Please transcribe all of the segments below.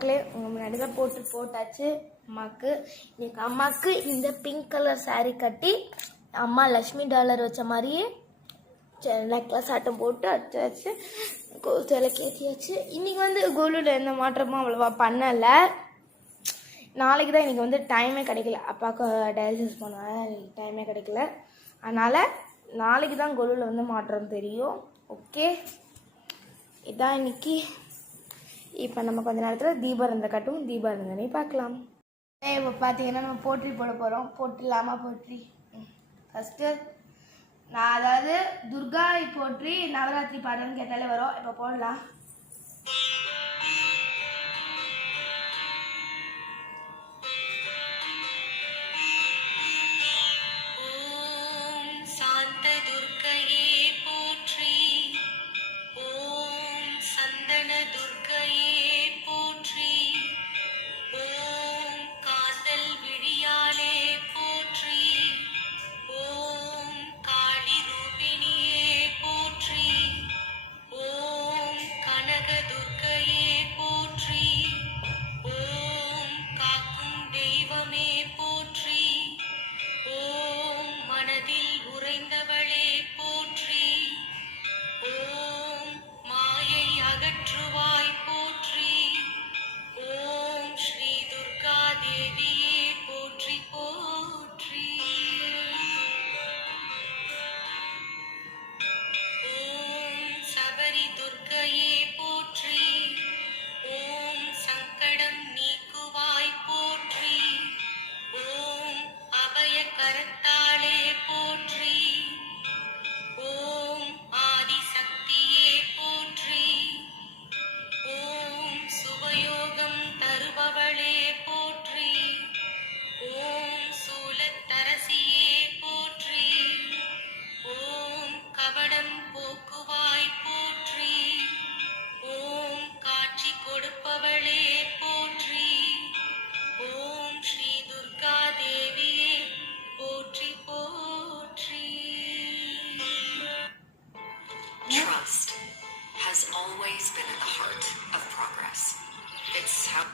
மக்களே, உங்கள் முன்னாடி தான் போட்டாச்சு. அம்மாவுக்கு இந்த பிங்க் கலர் சாரீ கட்டி அம்மா லக்ஷ்மி டாலர் வச்ச மாதிரியே நெக்லஸ் ஆட்டம் போட்டு வச்சாச்சு, சிலைக்கு ஏற்றியாச்சு. இன்றைக்கி வந்து கோலுவில் எந்த மாற்றமும் அவ்வளோவா பண்ணலை. நாளைக்கு தான் இன்றைக்கி வந்து டைமே கிடைக்கல, அப்பாவுக்கு டயாலிசிஸ் பண்ணால் டைமே கிடைக்கல. அதனால் நாளைக்கு தான் கோலுவில் வந்து மாற்றம் தெரியும். ஓகே, இதான் இன்னைக்கு. இப்போ நம்ம கொஞ்ச நேரத்தில் தீபாரந்த கட்டும், தீபாரந்தனை பார்க்கலாம். இப்போ பார்த்தீங்கன்னா நம்ம போற்றி போட போகிறோம். போற்றிலாமா? போற்றி ஃபஸ்ட்டு நான் அதாவது துர்கா போற்றி நவராத்திரி பாடல்னு கேட்டாலே வரும். இப்போ போடலாம். Trust has always been at the heart of progress. It's how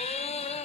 Oh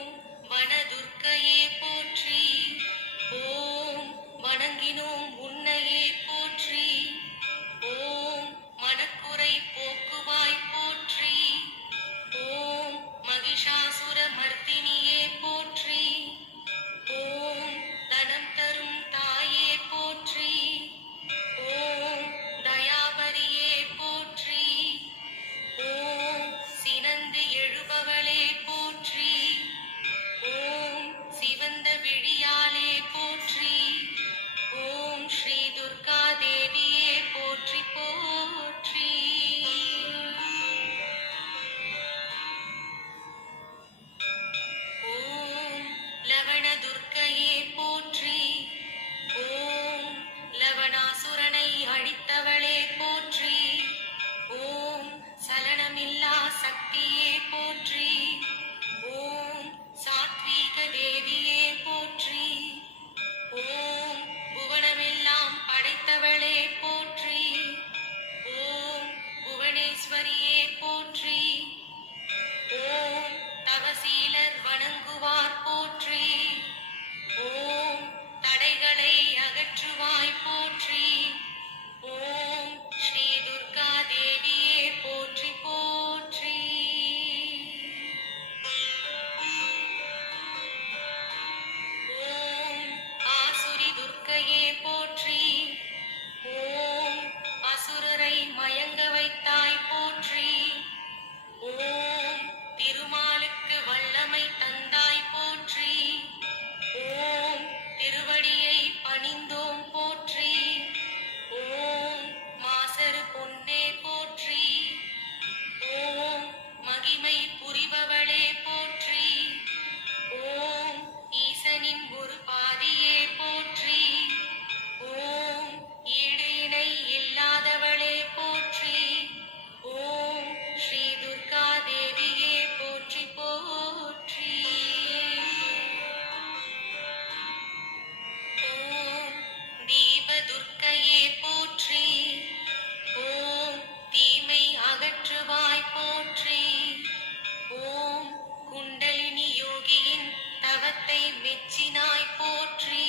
மெச்சினாய் போற்றி.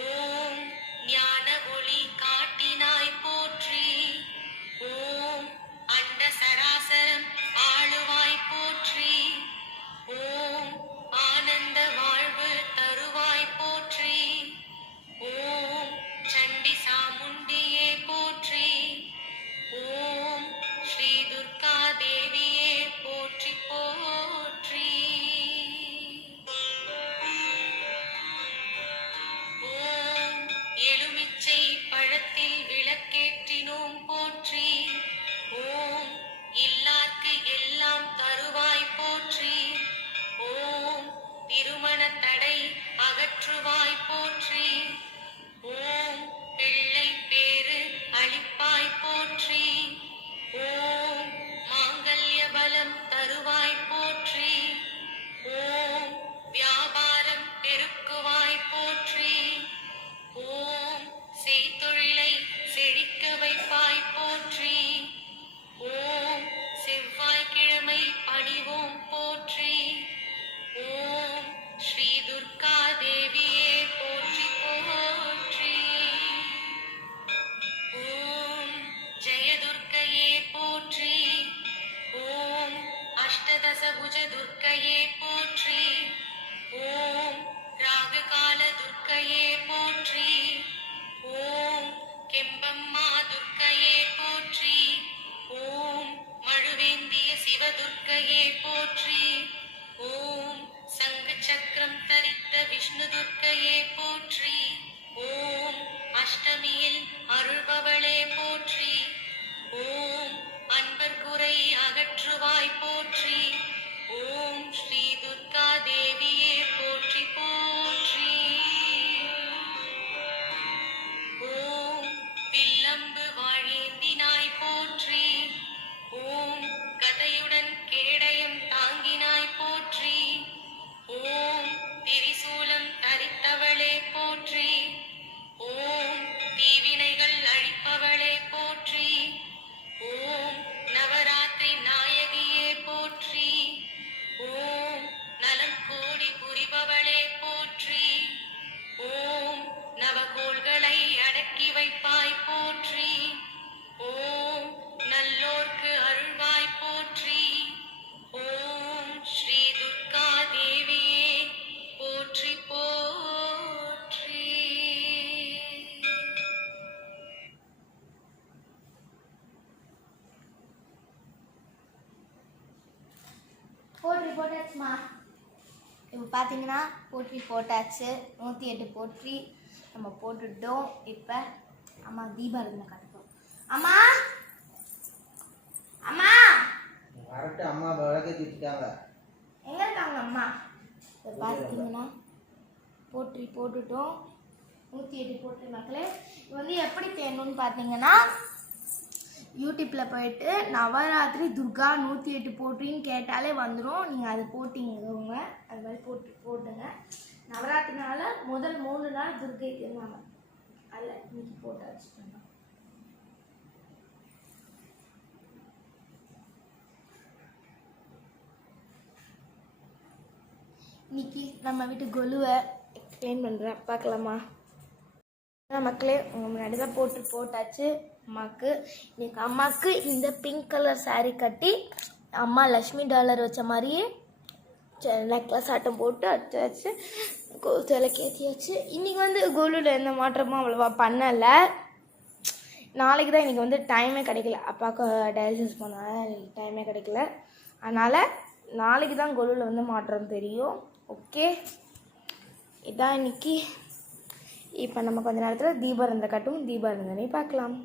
ஓம் ஞான ஒளி காட்டினாய் போற்றி. ஓம் அண்ட சராசரம் ஆளுவாய் போற்றி. ஓம் ஆனந்த வாழ்வு தருவாய் போற்றி. ஓம் சண்டி சாமுண்டியே போற்றி. ஓம் ஸ்ரீ துர்கா தேவியே போற்றி போற்றி. ஓம் எலுமிச்சை பழத்தில் விளக்கேற்றினோம் போற்றி. ஓம் இல்லார்க்கு எல்லாம் தருவாய் போற்றி. ஓம் திருமண தடை அகற்றுவாய் போற்றி. ஓம் பிள்ளை பேறு அளிப்பாய் போற்றி. ஓம் மாங்கல்ய பலம் தருவாய் போற்றி. ஓம் வியாபாரம் பெருக்குவாய் போற்றி. ஓம் செய்தொழிலை செழிக்க வைப்பாய் போற்றி. ஓம் செவ்வாய்க்கிழமை பணிவோம் போற்றி. ஓம் ஸ்ரீ துர்கா தேவியே போற்றி போற்றி. ஓம் ஜெயதுர்க்கையே போற்றி. ஓம் அஷ்டதசபுஜ துர்க்கையே போற்றி. ஓம் ராககால துர்க்கையே போற்றி. ஓம் கெம்பம்மா துர்க்கையே போற்றி. ஓம் மழுவேந்திய சிவதுர்க்கையே போற்றி. ஓம் சங்கு சக்கரம் தரித்த விஷ்ணு துர்க்கையே போற்றி. ஓம் அஷ்டமியில் அருள்பவளே போற்றி. ஓம் அன்பர் குறை அகற்றுவாய் போற்றி. ஓம் ஸ்ரீ துர்கா தேவியே போற்றி போற்றி. ஓம் வில்லம்பு வாழேந்தினாய் போற்றி. ஓம் கதையுடன் கேடயம் தாங்கினாய் போற்றி. ஓம் திரிசூலம் தரித்தவளே போற்றி. ஓம் தீவினைகள் அழிப்பவளே போற்றி. ஓம் நவராத்திரி நாயகியே போற்றி. ஓம் நலம் கோடி புரிபவளே போற்றி. ஓம் நவகோள்களை அடக்கி வைப்பாய் போற்றி. ஓம் நல்லோர்க்கு அருள்வாய் போற்றி. ஓம் ஸ்ரீ துர்கா தேவியே போற்றி போற்றி. போற்றி போட்டாச்சுமா. இப்போ பார்த்தீங்கன்னா போற்றி போட்டாச்சு. 108 போற்றி நம்ம போட்டுட்டோம். இப்போ அம்மா தீபாவளி காட்டுறோம். அம்மா அம்மா கரெக்டு அம்மா விளக்கே திட்டாங்க. எங்கே இருக்காங்க அம்மா? இப்போ பார்த்தீங்கன்னா போற்றி போட்டுட்டோம். 108 போற்றி மக்களே. இது வந்து எப்படி தேடணும்னு பார்த்தீங்கன்னா யூடியூப்பில் போயிட்டு நவராத்திரி துர்கா 108 போற்றின்னு கேட்டாலே வந்துடும். நீங்கள் அதை போட்டிங்க, அது மாதிரி போட்டுங்க. நவராத்திரினால முதல் 3 நாள் துர்கை திருநாங்க அதில் இன்னைக்கு போட்டாச்சு. இன்னைக்கு நம்ம வீட்டு கொலுவை எக்ஸ்பிளைன் பண்ணுறேன், பார்க்கலாமா? மக்களே உங்கள் முன்னாடி தான் போட்டாச்சு. அம்மாவுக்கு இன்னைக்கு அம்மாவுக்கு இந்த பிங்க் கலர் saree கட்டி அம்மா லக்ஷ்மி டாலர் வச்ச மாதிரியே நெக்லஸ் ஆட்டம் போட்டு அடிச்சாச்சு, சிலைக்கு ஏற்றியாச்சு. இன்றைக்கி வந்து கோலுவில் எந்த மாற்றமும் அவ்வளோவா பண்ணலை. நாளைக்கு தான் இன்றைக்கி வந்து டைமே கிடைக்கல. அப்பாவுக்கு டயாலிசிஸ் பண்ணால் டைமே கிடைக்கல. அதனால் நாளைக்கு தான் கோலுவில் வந்து மாற்றம் தெரியும். ஓகே, இதான் இன்னைக்கு. இப்போ நம்ம கொஞ்ச நேரத்தில் தீபாரந்தனை காட்டும். தீபாரந்தனை பார்க்கலாம்.